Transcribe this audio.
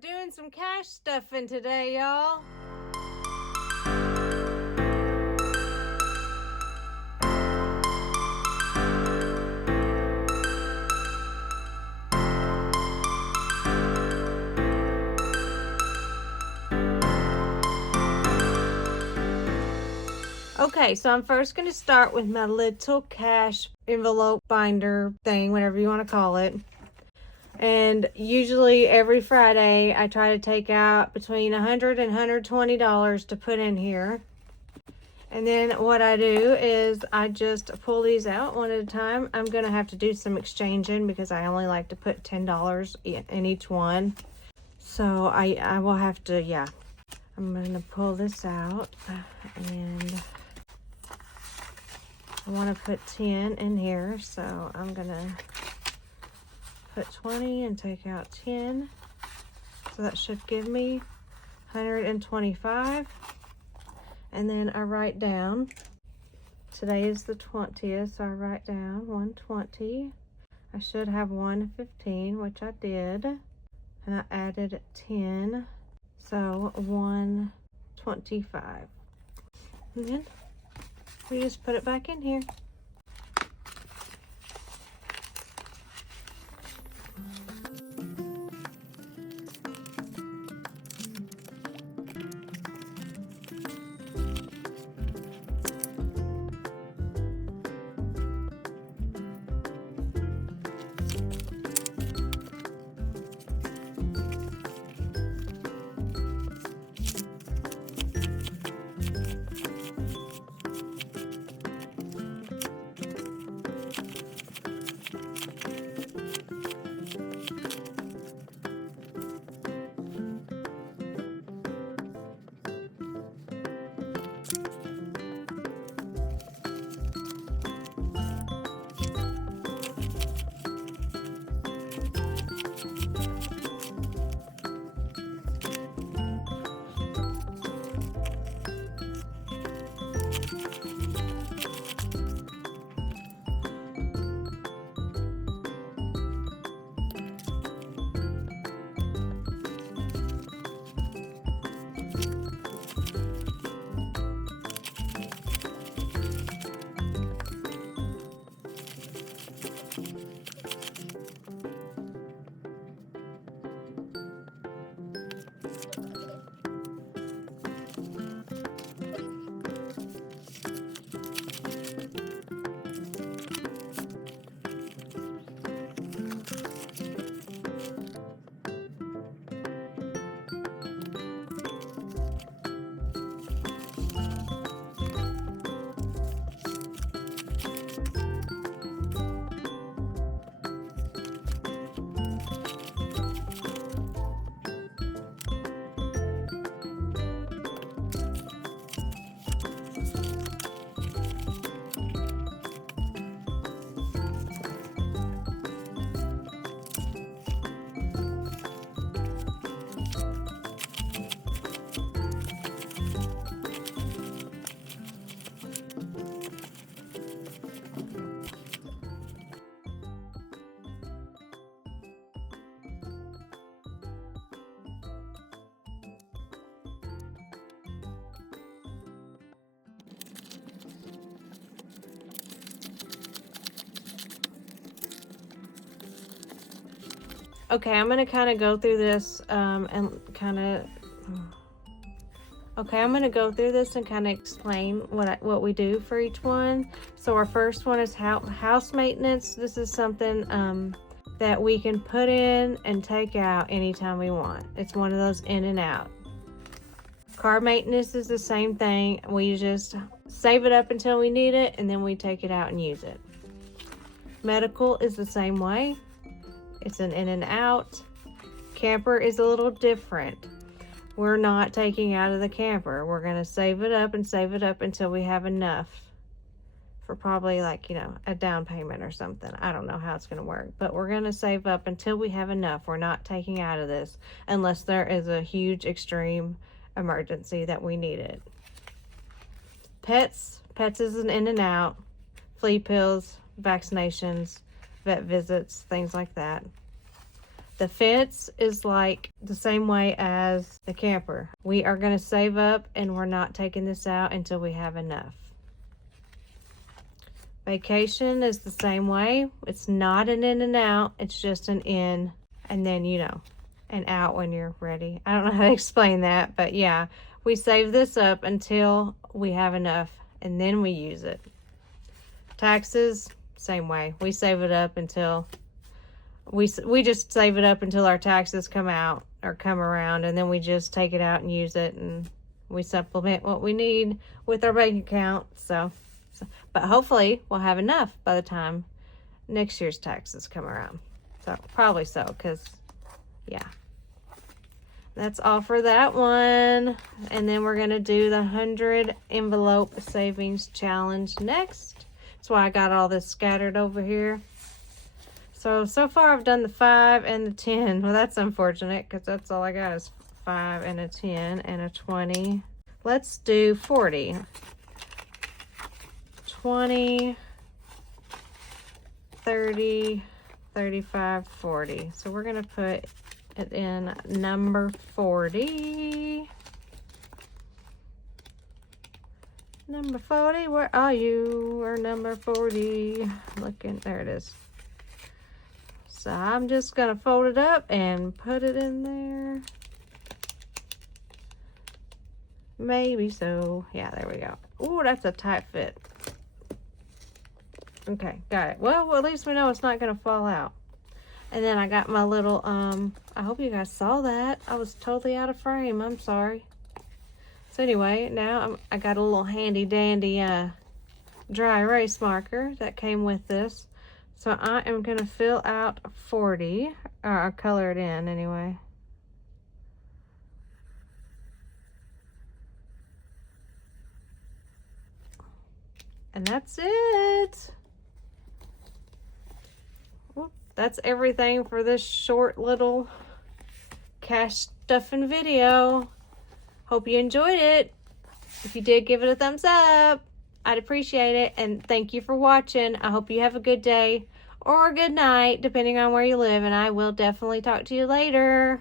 doing some cash stuffing today, y'all. Okay, so I'm first going to start with my little cash envelope binder thing, whatever you want to call it. And usually every Friday, I try to take out between $100 and $120 to put in here. And then what I do is I just pull these out one at a time. I'm going to have to do some exchanging because I only like to put $10 in each one. So I will have to, yeah. I'm going to pull this out and I want to put 10 in here. So I'm going to put 20 and take out 10. So that should give me 125. And then I write down, today is the 20th, so I write down 120. I should have 115, which I did. And I added 10, so 125. And then we just put it back in here. Okay, I'm going to kind of go through this and kind of... Okay, I'm going to go through this and kind of explain what we do for each one. So our first one is house maintenance. This is something that we can put in and take out anytime we want. It's one of those in and out. Car maintenance is the same thing. We just save it up until we need it and then we take it out and use it. Medical is the same way. It's an in and out. Camper is a little different. We're not taking out of the camper. We're going to save it up until we have enough for probably like, a down payment or something. I don't know how it's going to work, but we're going to save up until we have enough. We're not taking out of this unless there is a huge extreme emergency that we need it. Pets is an in and out. Flea pills, vaccinations, vet visits, things like that. The fence is like the same way as the camper. We are going to save up and we're not taking this out until we have enough. Vacation is the same way. It's not an in and out. It's just an in and then, you know, an out when you're ready. I don't know how to explain that, but yeah, we save this up until we have enough and then we use it. Taxes, same way. We save it up until we just save it up until our taxes come out or come around, and then we just take it out and use it, and we supplement what we need with our bank account. So but hopefully we'll have enough by the time next year's taxes come around. So probably so, because yeah, that's all for that one. And then we're gonna do the 100 envelope savings challenge next. That's why I got all this scattered over here. So far I've done the 5 and the 10. Well, that's unfortunate because that's all I got is 5 and a 10 and a 20. Let's do 40. 20, 30, 35, 40. So we're going to put it in number 40. Number 40, where are you? We're number 40. Looking, there it is. So I'm just going to fold it up and put it in there. Maybe so. Yeah, there we go. Ooh, that's a tight fit. Okay, got it. Well, at least we know it's not going to fall out. And then I got my little, I hope you guys saw that. I was totally out of frame. I'm sorry. So anyway, now I got a little handy dandy dry erase marker that came with this. So I am going to fill out 40, or color it in anyway. And that's it. Whoop, that's everything for this short little cash stuffing video. Hope you enjoyed it. If you did, give it a thumbs up. I'd appreciate it, and thank you for watching. I hope you have a good day or a good night, depending on where you live, and I will definitely talk to you later.